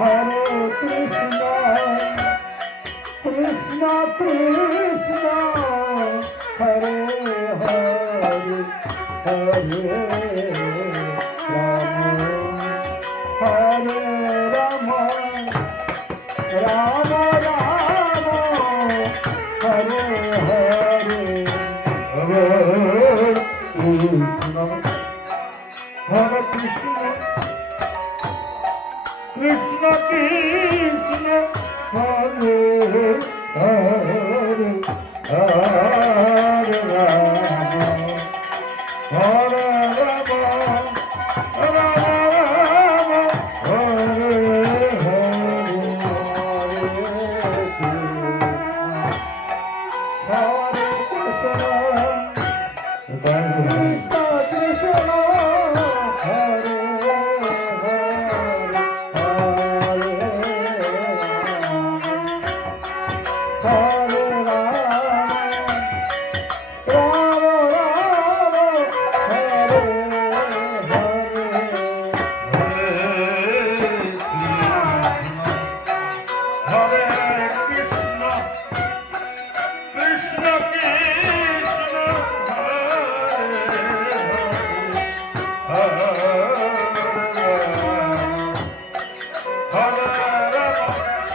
Hare Krishna, Krishna Krishna, Hare Hare, Hare Rama, Hare Rama, Rama Rama, Hare Hare, Hare Krishna, Hare Krishna, Krishna Krishna, Hare Hare, Hare Rama, Hare Rama, Rama Rama, Hare Hare, Hare Krishna, Krishna Krishna, Hare Hare Rama,